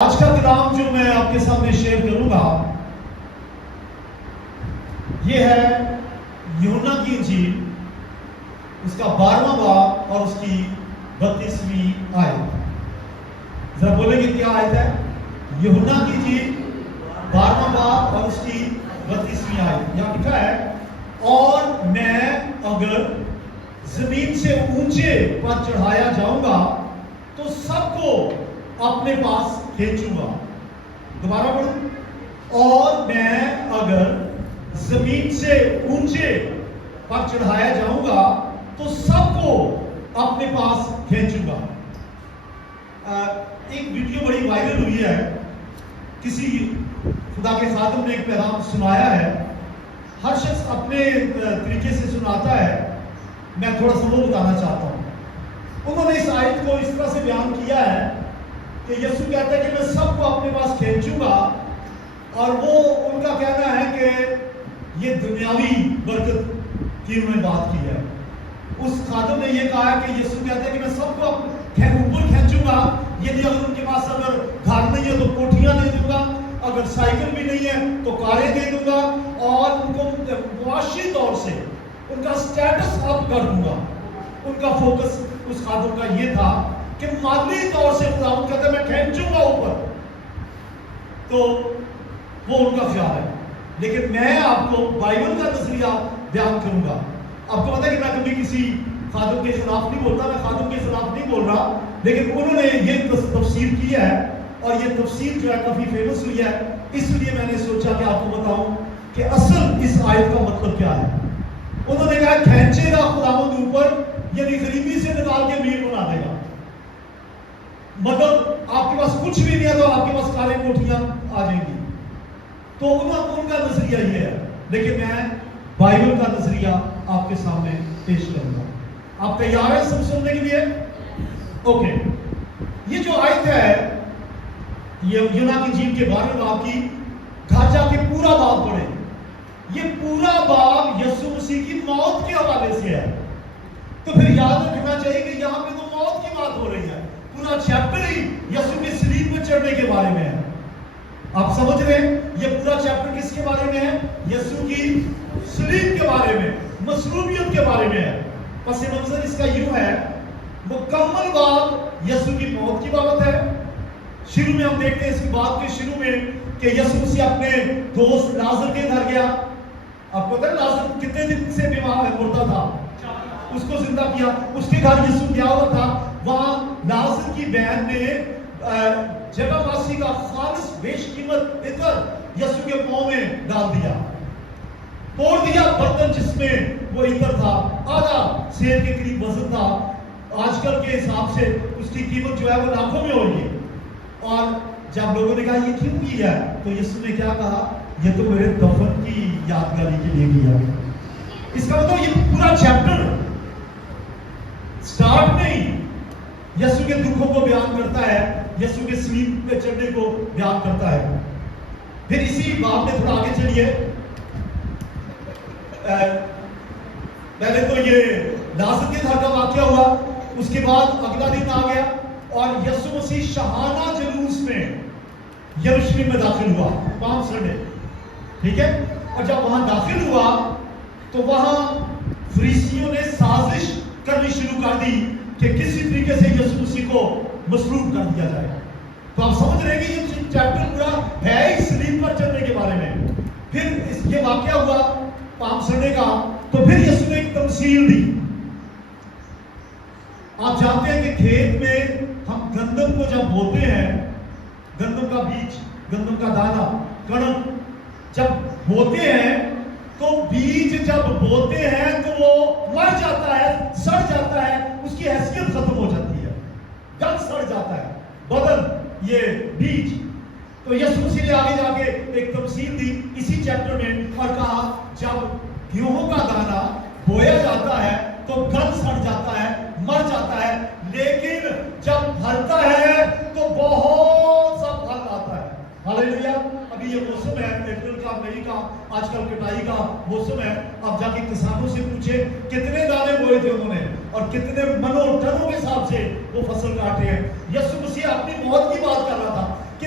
آج کا کلام جو میں آپ کے سامنے شیئر کروں گا یہ ہے یوحنا کی انجیل، اس کا 12واں باب اور اس کی 32ویں آیت۔ ذرا بولیں گے کیا آیت ہے؟ یوحنا کی انجیل 12واں باب اور اس کی 32ویں آیت۔ یہاں لکھا ہے، اور میں اگر زمین سے اونچے پر چڑھایا جاؤں گا تو سب کو اپنے پاس کھینچوں گا۔ دوبارہ پڑھوں، اور میں اگر زمین سے اونچے پر چڑھایا جاؤں گا تو سب کو اپنے پاس کھینچوں گا۔ ایک ویڈیو بڑی وائرل ہوئی ہے، کسی خدا کے خادم نے ایک پیغام سنایا ہے۔ ہر شخص اپنے طریقے سے سناتا ہے، میں تھوڑا سا وہ بتانا چاہتا ہوں۔ انہوں نے اس آیت کو اس طرح سے بیان کیا ہے کہ یسوع کہتا ہے کہ میں سب کو اپنے پاس کھینچوں گا، اور وہ ان کا کہنا ہے کہ یہ دنیاوی برکت کی انہوں نے بات کی ہے۔ اس خادم نے یہ کہا ہے کہ یسوع کہتا ہے کہ میں سب کو اوپر کھینچوں گا، یعنی اگر ان کے پاس اگر گھر نہیں ہے تو کوٹھیاں دے دوں گا، اگر سائیکل بھی نہیں ہے تو کاریں دے دوں گا، اور ان کو معاشی طور سے ان کا سٹیٹس اپ کر دوں گا۔ ان کا فوکس اس خادم کا یہ تھا کہ مالی طور سے خداوند کہتا ہے میں کھینچوں گا اوپر، تو وہ ان کا خیال ہے۔ لیکن میں آپ کو بائبل کا نظریہ بیان کروں گا۔ آپ کو پتا ہے کہ میں کبھی کسی خادم کے خلاف نہیں بولتا، میں خادم کے خلاف نہیں بول رہا، لیکن انہوں نے یہ تفسیر کی ہے، اور یہ تفسیر جو ہے کافی فیمس ہوئی ہے، اس لیے میں نے سوچا کہ آپ کو بتاؤں کہ اصل اس آیت کا مطلب کیا ہے۔ انہوں نے کہا کھینچے گا خداوند اوپر، یعنی غریبی سے نکال کے امیر بنا دے گا۔ مطلب آپ کے پاس کچھ بھی نہیں ہے تو آپ کے پاس کاریں کوٹھیاں آ جائیں گی۔ تو ان کا نظریہ یہ ہے، لیکن میں بائبل کا نظریہ آپ کے سامنے پیش کروں گا۔ آپ تیار ہیں سب سننے کے لیے؟ اوکے، یہ جو آیت ہے یہ یوحنا کی انجیل کے 12ویں باب کی، گھر جا کے پورا باب پڑھیں۔ یہ پورا باب یسوع مسیح کی موت کے حوالے سے ہے، تو پھر یاد رکھنا چاہیے کہ یہاں پہ تو موت کی بات ہو رہی ہے۔ پورا چیپٹر ہی یسوع کے صلیب پہ چڑھنے کے بارے میں ہے۔ آپ سمجھ رہے ہیں یہ پورا چیپٹر کس کے بارے میں ہے؟ یسوع کی صلیب کے بارے میں، مصلوبیت کے بارے میں ہے۔ پس منظر اس کا یوں ہے، مکمل باب یسوع کی موت کی بابت ہے۔ شروع میں ہم دیکھتے ہیں اس کی بات کے شروع میں کہ یسوع مسیح اپنے دوست لازر کے گھر گیا۔ آپ کو پتہ ہے لازر کتنے دن سے بیمار مردہ تھا، اس کو زندہ کیا۔ اس کے گھر یسوع گیا ہوا تھا، وہاں لازر کی بہن نے جگہ واسی کا خالص بیش قیمت عطر یسوع کے پاؤں میں ڈال دیا، توڑ دیا برتن جس میں وہ عطر تھا، آدھا سیر کے قریب وزن تھا۔ آج کل کے حساب سے اس کی قیمت جو ہے وہ لاکھوں میں ہوگی۔ اور جب لوگوں نے کہا یہ کیوں کی ہے تو یسوع نے کیا کہا؟ یہ تو میرے دفن کی یادگاری کے لیے کیا۔ اس کا مطلب یہ پورا چیپٹر سٹارٹ نہیں یسوع کے دکھوں کو بیان کرتا ہے، یسوع کے صلیب پہ چڑھنے کو بیان کرتا ہے۔ پھر اسی باب میں تھوڑا آگے چلیے، پہلے تو یہ لازر کے گھر کا واقعہ ہوا، اس کے بعد اگلا دن آ گیا اور یسوع مسیح شاہانہ جلوس میں یروشلم میں داخل ہوا، پام سنڈے، ٹھیک ہے۔ اور جب وہاں داخل ہوا تو وہاں فریسیوں نے سازش کرنی شروع کر دی کہ کسی طریقے سے یسوع مسیح کو مصلوب کر دیا جائے۔ تو آپ سمجھ رہے ہیں کہ یہ چیپٹر پورا ہے ہی صلیب پر چڑھنے کے بارے میں۔ پھر یہ واقعہ ہوا پام سنڈے کا، تو پھر یسوع نے ایک تمثیل دی۔ آپ جانتے ہیں کہ کھیت میں ہم گندم کو جب بوتے ہیں، گندم کا بیج، گندم کا دانہ، کڑک جب بوتے ہیں تو بیج جب بوتے ہیں تو وہ مر جاتا ہے، سڑ جاتا ہے، اس کی حیثیت ختم ہو جاتی ہے، گل سڑ جاتا ہے بدن یہ بیج۔ تو یسوع مسیح نے آگے جا کے ایک تمثیل دی اسی چیپٹر میں اور کہا جب گیہوں کا دانہ بویا جاتا ہے تو گل سڑ جاتا ہے، مر جاتا ہے، لیکن جب پھلتا ہے تو بہت سا پھل آتا ہے۔ ہاللیلویا۔ ابھی یہ موسم ہے اپریل کا، مئی کا، آج کل کٹائی کا موسم ہے۔ اب جا کے کسانوں سے پوچھے کتنے دانے بوئے تھے انہوں نے اور کتنے منوں ٹنوں کے حساب سے وہ فصل کاٹے ہیں۔ یسوع مسیح اپنی موت کی بات کر رہا تھا کہ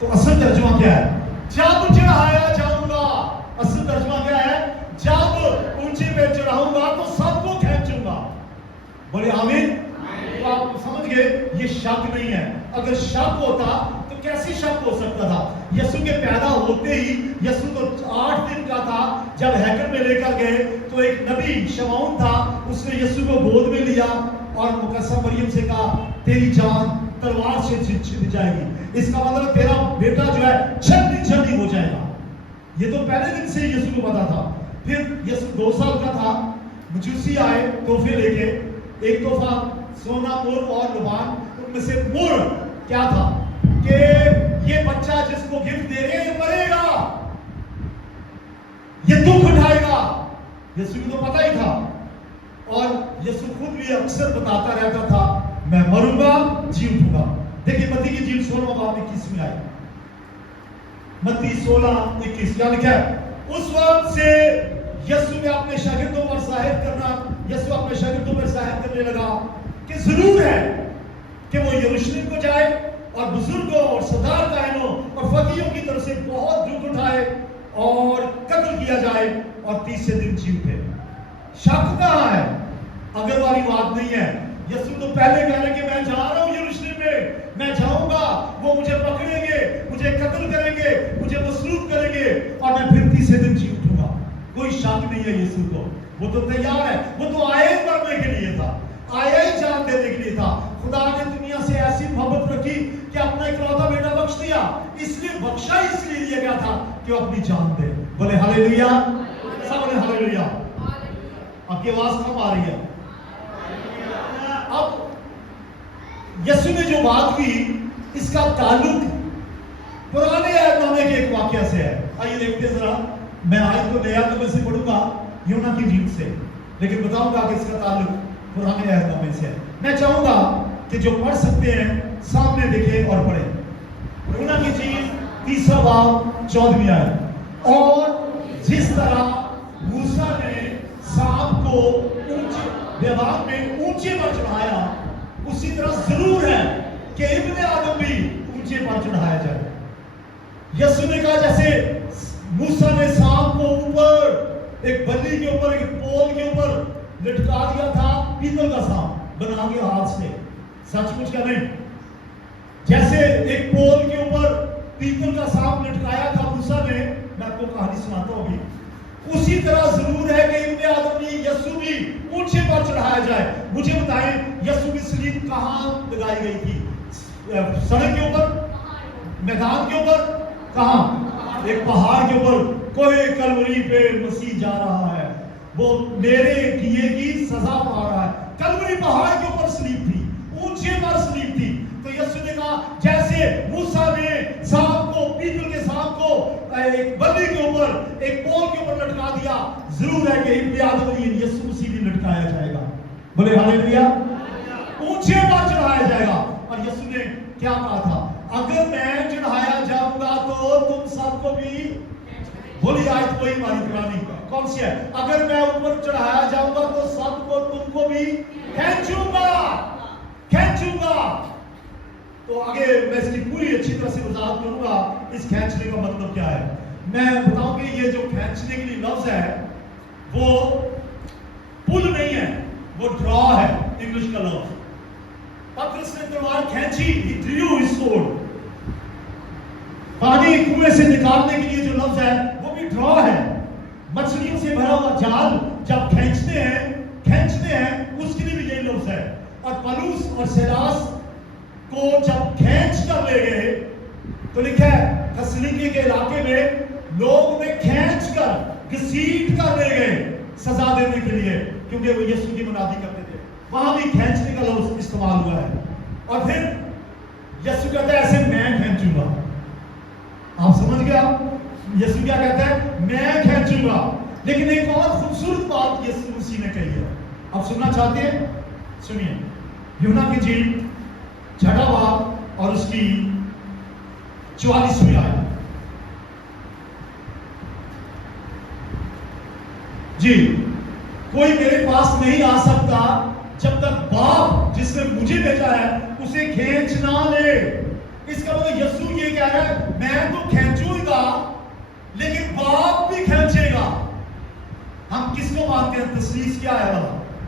تو اصل ترجمہ کیا ہے؟ جب چڑھایا جاؤں گا. اصل ترجمہ کیا ہے؟ جب اونچے پہ چڑھاؤں گا تو سب کو کھینچوں گا. بولے آمین. تو آپ سمجھ گئے یہ شک نہیں ہے. اگر شک ہوتا تو کیسی شک ہو سکتا تھا؟ یسوع کے پیدا ہوتے ہی، یسوع تو 8 دن کا تھا جب ہیکل میں لے کر گئے تو ایک نبی شمعون تھا، اس نے یسوع کو گود میں لیا اور مقدسہ مریم سے کہا تیری جان تلوار سے چھن جائے گی. اس کا مطلب تیرا بیٹا جو ہے چھلنی ہو جائے گا. یہ تو پہلے دن سے یسوع کو پتا تھا. پھر یسوع 2 سال کا تھا، مجوسی آئے تحفے لے کے. ایک تحفہ سونا، مور اور لبان. ان میں سے مور کیا تھا کہ یہ بچہ جس کو گفٹ دے رہے ہیں مرے گا، یہ دکھ اٹھائے گا. یسوع کو تو پتا ہی تھا اور یسوع خود بھی اکثر بتاتا رہتا تھا میں مروں گا جی اٹھوں گا. دیکھیے متی کی انجیل 16 باب 21 میں آئی. متی 16:21 کیا لکھا ہے؟ اس وقت سے یسوع نے اپنے شاگردوں پر ظاہر کرنے لگا کہ ضرور ہے کہ وہ یروشلم کو جائے اور بزرگوں اور سردار کاہنوں اور فقیہوں کی طرف سے بہت دکھ اٹھائے اور قتل کیا جائے اور تیسرے دن جی اٹھے. شک کہاں ہے؟ اگر والی بات نہیں ہے. یسوع تو پہلے کہہ رہے کہ میں جا رہا ہوں یروشلم میں جاؤں گا، وہ مجھے پکڑیں گے، مجھے قتل کریں گے، مجھے مسلوب کریں گے اور میں پھر تیسرے دن جی اٹھوں گا. کوئی شک نہیں ہے یسوع کو. وہ تو تیار ہے. وہ تو آیا ہی مرنے کے لیے تھا، آیا ہی جان دینے کے لیے تھا. خدا نے دنیا سے ایسی محبت رکھی کہ اپنا اکلوتا بیٹا بخش دیا. اس لیے بخشا اس لیے دیا گیا تھا کہ وہ اپنی جان دے. بولے ہاللیلویا. سب بولے ہاللیلویا. آپ کی آواز کم آ رہی ہے. اب یسوع نے جو بات کی اس کا تعلق پرانے عہد نامے کے ایک واقعہ سے ہے. آئیے دیکھتے ہیں ذرا. میں آیت کو نئے عہد نامے سے پڑھوں گا، یونا کی جیت سے، لیکن بتاؤں گا کہ اس کا تعلق پرانے عہد نامے سے ہے. میں چاہوں گا کہ جو پڑھ سکتے ہیں سامنے دیکھیں اور پڑھیں. یونا کی جیت 3 باب 14 آیت. اور جس طرح موسیٰ نے سانپ کو اونچے بیابان میں اونچے پر چڑھایا، اسی طرح ضرور ہے کہ ابن آدم بھی اونچے پر چڑھایا جائے. یسوع نے کہا جیسے موسیٰ نے سانپ کو اوپر ایک بلی کے اوپر، ایک پول کے اوپر لٹکا دیا تھا، پیتل کا سانپ بنا کے ہاتھ سے. سچ مچ کا نہیں. جیسے ایک پول کے اوپر پیتل کا سانپ لٹکایا تھا موسیٰ نے، میں آپ کو کہانی سناتا ہوں. اسی طرح ضرور ہے کہ ابن آدم بھی، یسوع بھی اونچے پر چڑھایا جائے. مجھے بتائیں یسوع کی صلیب کہاں لگائی گئی تھی؟ سڑک کے اوپر، میدان کے اوپر، کہاں؟ ایک پہاڑ کے اوپر. کوہ کلوری پہ مسیح جا رہا ہے، وہ میرے کیے کی سزا پا رہا ہے. کلوری پہاڑ کے اوپر صلیب تھی، اونچے پر صلیب تھی. تو یسوع نے کہا جیسے موسیٰ نے سانپ کو، پیتل کے سانپ کو ایک بلی کے اوپر، ایک پول کے اوپر لٹکا دیا، ضرور ہے کہ ابن آدم بھی، یسوع مسیح بھی لٹکایا جائے گا. بولے ہاللیلویا. اونچے پر چڑھایا جائے گا. اور یسوع نے کیا کہا تھا؟ اگر میں چڑھایا جاؤں گا تو تم سب کو بھی، بولی آیت کوئی ہماری پرانی کون سی ہے؟ اگر میں اوپر چڑھایا جاؤں گا تو سب کو تم کو بھی کھینچوں گا. تو آگے میں اس کی پوری اچھی طرح سے وضاحت کروں گا اس کھینچنے کا مطلب کیا ہے. میں بتاؤں کہ یہ جو کھینچنے کے لیے لفظ ہے وہ پل نہیں ہے، وہ ڈرا ہے. انگلش کا لفظ. پترس نے تلوار کھینچی، he drew his sword. پانی کنویں سے نکالنے کے لیے جو لفظ ہے وہ بھی ڈرا ہے. مچھلیوں سے بھرا ہوا جال جب کھینچتے ہیں اس کے لیے بھی یہی لفظ ہے. اور پلوس اور سیلاس کو جب کھینچ کر لے گئے تو لکھا ہے تسلونیکے کے علاقے میں لوگ نے کھینچ کر گھسیٹ کر لے گئے سزا دینے کے لیے، کیونکہ وہ یسوع کی منادی کرتے تھے. وہاں بھی کھینچنے کا لفظ استعمال ہوا ہے. اور پھر یسوع کہتا ہے ایسے میں کھینچوں گا. آپ سمجھ گیا یسوع کیا کہتا ہے؟ میں کھینچوں گا. لیکن ایک اور خوبصورت بات یسوع مسیح نے کہی ہے. آپ سننا چاہتے ہیں؟ سنیے. یونا کی انجیل 6 باب اور اس کی 44ویں آیت. جی، کوئی میرے پاس نہیں آ سکتا جب تک باپ جس نے مجھے بھیجا ہے اسے کھینچ نہ لے. اس کا مطلب یسوع یہ کہہ رہا ہے میں تو کھینچوں گا لیکن باپ بھی کھینچے گا. ہم کس کو مانتے ہیں؟ تسلیس کیا ہے؟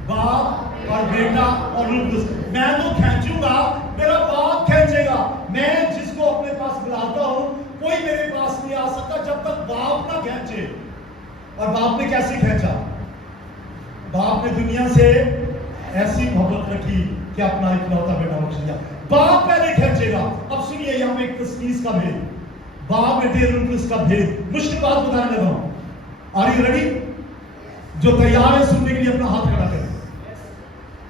باپ اور بیٹا اور روح القدس. میں تو کھینچوں گا، میرا باپ کھینچے گا. میں جس کو اپنے پاس بلاتا ہوں کوئی میرے پاس نہیں آ سکتا جب تک باپ نہ کھینچے. اور باپ نے کیسے کھینچا؟ باپ نے دنیا سے ایسی محبت رکھی کہ اپنا اکلوتا بیٹا بخش دیا. باپ پہلے کھینچے گا. اب سنیے یہاں میں ایک تسلیس کا بھید، باپ بیٹے روح القدس کا بھید، مشکل بات بتانے لگا ہوں. Are you ready? جو تیار ہے سننے کے لیے اپنا ہاتھ کھڑا کریں.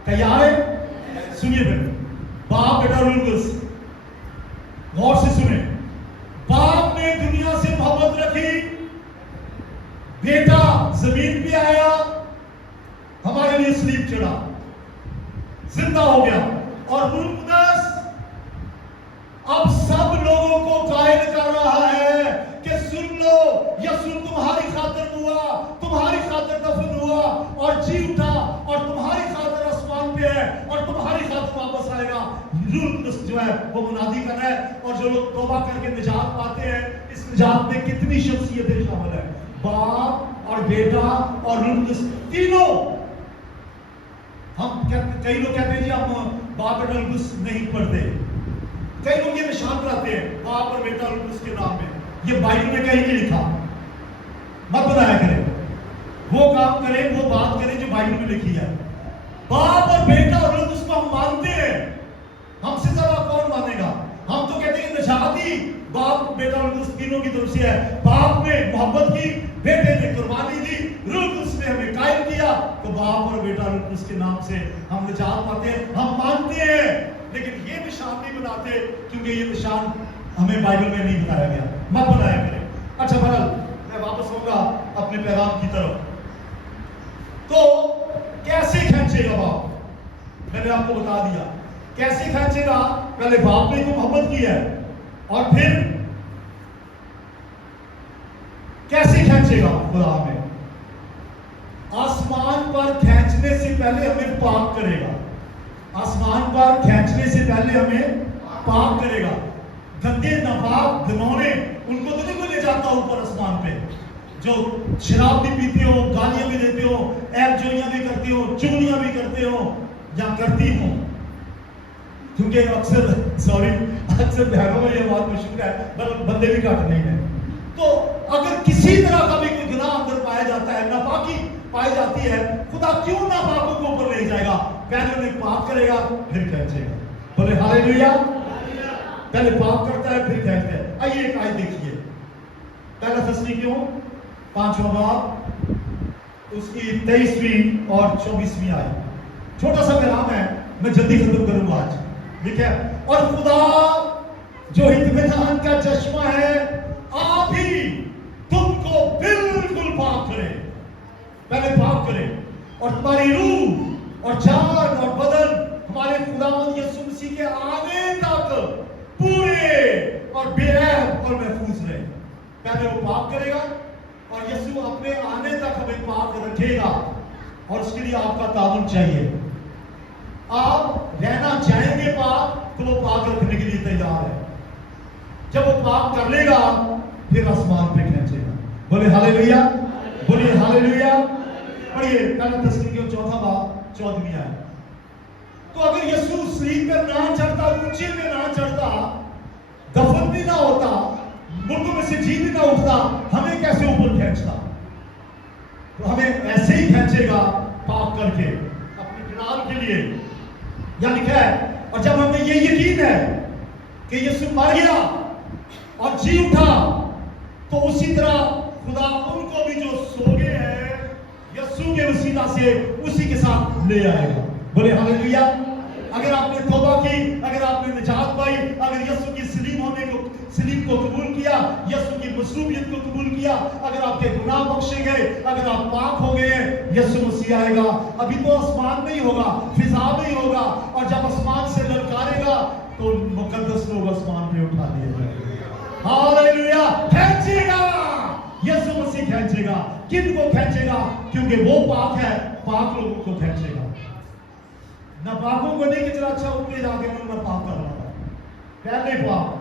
تیار ہے؟ سنیے پھر. باپ بیٹا روح القدس، غور سے سنیں. باپ نے دنیا سے محبت رکھی، بیٹا زمین پہ آیا، ہمارے لیے صلیب چڑھا، زندہ ہو گیا. اور روح القدس اب سب لوگوں کو قائل کر رہا ہے کہ سن لو، یسوع تمہاری خاطر ہوا، تمہاری خاطر دفن ہوا اور جی اٹھا اور تمہاری خاطر آسمان پہ ہے اور تمہاری خاطر واپس آئے گا. روح القدس جو ہے وہ منادی کر رہا ہے. اور جو لوگ توبہ کر کے نجات پاتے ہیں، اس نجات میں کتنی شخصیتیں شامل ہیں؟ باپ اور بیٹا اور روح القدس تینوں. ہم کئی لوگ کہتے ہیں جی ہم باپ بیٹا روح القدس نہیں پڑھتے. کئی لوگ یہ نشان کراتے ہیں باپ اور بیٹا روح القدس کے نام میں. یہ بائبل میں کہیں نہیں لکھا. مت بنایا کریں. وہ کام کریں، وہ بات کریں جو بائبل میں لکھی ہے. باپ اور بیٹا اور روح القدس کو ہم مانتے ہیں. ہم سے زیادہ کون مانے گا؟ ہم تو کہتے ہیں نجات ہی باپ بیٹا روح القدس تینوں کی طرف سے ہے. باپ نے محبت کی، بیٹے نے قربانی دی، روح القدس نے ہمیں قائم کیا. تو باپ اور بیٹا روح القدس کے نام سے ہم نجات پاتے ہیں، ہم مانتے ہیں. لیکن یہ نشان نہیں بناتے کیونکہ یہ نشان ہمیں بائبل میں نہیں بتایا گیا. مت بنایا کریں. اچھا بہرحال میں واپس ہوں گا اپنے پیغام کی طرف. تو کیسے کھینچے گا باپ؟ میں نے آپ کو بتا دیا کیسے کھینچے گا. پہلے باپ نے تو محبت کی ہے اور پھر کیسے کھینچے گا خدا ہمیں؟ آسمان پر کھینچنے سے پہلے ہمیں پاک کرے گا. آسمان پر کھینچنے سے پہلے ہمیں پاک کرے گا. گندے ناپاک گنونے ان کو تو نہیں کوئی لے جاتا اوپر آسمان پہ، جو شراب بھی پیتے ہو، گالیاں بھی دیتے ہو، عیب جوئیاں بھی کرتے ہو، چغلیاں بھی کرتے ہو یا کرتی ہو. کیونکہ اکثر بہنوں میں یہ بات مشہور ہے بندے بھی کٹ نہیں ہیں. تو اگر کسی طرح کا بھی کوئی گناہ اندر پایا جاتا ہے، ناپاکی پائی جاتی ہے، خدا کیوں ناپاکوں کو اوپر لے جائے گا؟ پہلے انہیں پاک کرے گا پھر کھینچے گا. بولے ہاللیلویا. پہلے پاک کرتا ہے پھر کھینچتا ہے. آئیے ایک آیت دیکھیے. پہلا تسلیکیوں 5واں باب اس کی 23ویں اور 24ویں آیت. چھوٹا سا کلام ہے، میں جلدی ختم کروں گا آج. ٹھیک ہے. اور خدا جو اطمینان کا چشمہ ہے آپ ہی تم کو بالکل پاک کرے. پہلے پاک کرے اور تمہاری روح اور جان اور بدن ہمارے خداوند یسوع مسیح کے آنے تک پورے اور بے عیب اور محفوظ رہے. پہلے وہ پاک کرے گا اور یسوع اپنے آنے تک ہمیں پاک رکھے گا. اور اس کے لیے آپ کا تعاون چاہیے. آپ رہنا چاہیں گے پاک تو وہ پاک رکھنے کے لیے تیار ہے. جب وہ پاک کر لے گا پھر آسمان پہ کھینچے گا. بولے ہاللیلویا. بولے ہاللیلویا. پڑھیے پہلا تسلیکیوں 4واں باب 14ویں آیت. تو اگر یسوع صلیب پہ نہ چڑھتا، اونچے پہ نہ چڑھتا، دفن بھی نہ ہوتا، مردوں میں سے جی بھی نہ اٹھتا، ہمیں کیسے اوپر کھینچتا؟ تو ہمیں ایسے ہی کھینچے گا پاک کر کے اپنے جلال کے لیے. یہاں لکھا ہے اور جب ہمیں یہ یقین ہے کہ یسوع مر گیا اور جی اٹھا تو اسی طرح خدا ان کو بھی جو سو گئے ہیں یسوع کے وسیلہ سے اسی کے ساتھ لے آئے گا. بولے ہاللیلویا. اگر آپ نے توبہ کی، اگر آپ نے نجات پائی، اگر یسوع کی صلیب کو قبول کیا، یسوع کی مصلوبیت کو قبول کیا، اگر آپ کے گناہ بخشے گئے، اگر آپ پاک ہو گئے، یسوع مسیح آئے گا. ابھی تو آسمان میں ہی ہوگا، فضا میں ہی ہوگا. اور جب آسمان سے للکارے گا تو مقدس لوگ آسمان پہ اٹھا دیے جائیں گے. ہاللیلویا. کھینچے گا یسوع مسیح، کھینچے گا. کن کو کھینچے گا؟ کیونکہ وہ پاک ہے، پاک لوگوں کو کھینچے گا. ناپاکوں کو نہیں کہ چلا اچھا اوپر جا کے میں پاک کر رہا تھا. پہلے پاک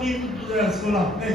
3:16,